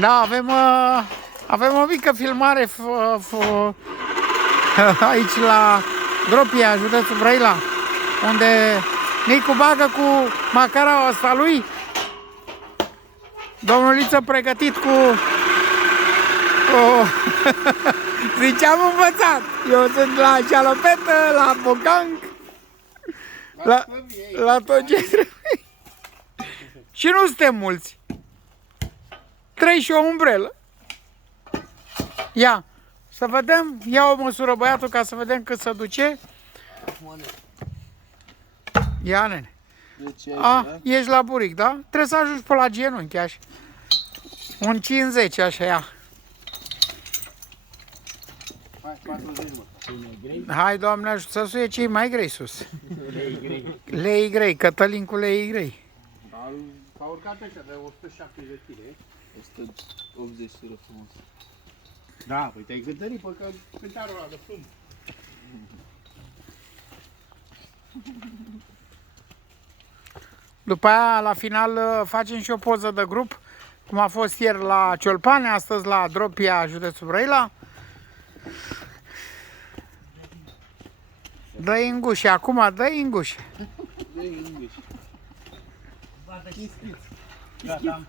Da, avem o mică filmare aici la Dropia, județul Brăila, unde Nicu bagă cu macaraua asta lui. Domnul Liță pregătit cu zice, am învățat. Eu sunt la șalopetă, la bocanc, la tot ce trebuie. Și nu suntem mulți. 3 și o umbrelă. Ia, să vedem, ia o măsură băiatul ca să vedem cât se duce. Ia, nene. Ești la buric, da? Trebuie să ajungi pe la genunchi, așa. Un 50, așa, ia. Hai, Doamne, ajută să suie cei mai grei sus. Lei grei, Cătălin cu lei grei. S-a urcat ăștia de 170 de kg. 180 kg frumos. Da, păi te-ai gândărit, că cântarul ăla de plumb. După aia, la final, facem și o poză de grup, cum a fost ieri la Ciolpane, astăzi la Dropia, județul Brăila. Dă-i în gușe, acum dă-i în gușe. Gata,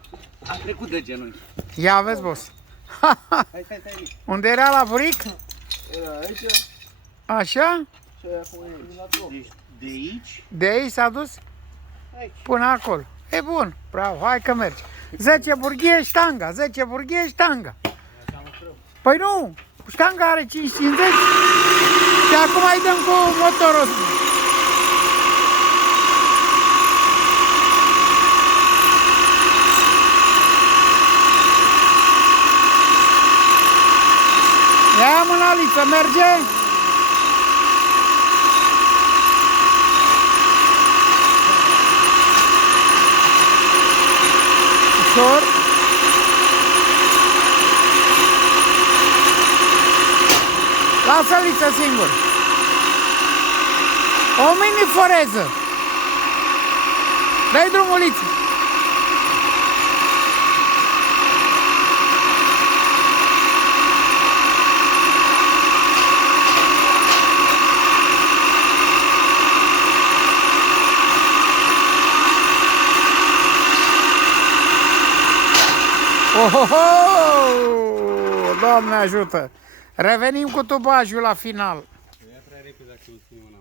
am trecut de genunchi. Ia aveți, boss. Stai. Unde era la buric? Era aici Așa? și acum e la drop. Deci de aici? De aici s-a dus? Aici. Până acolo. E bun, bravo, hai că mergi. 10 burghie, ștanga, 10 burghie, ștanga. Păi nu, ștanga are 5,50 și acum îi dăm cu motorul ăsta. Ia mâna Liță, merge? Ușor. Lasă Liță singur. O mini foreză. Dă-i drumul, Liță. Ohoho! Doamne ajută! Revenim cu tubajul la final. E prea repede dacă nu ține mâna.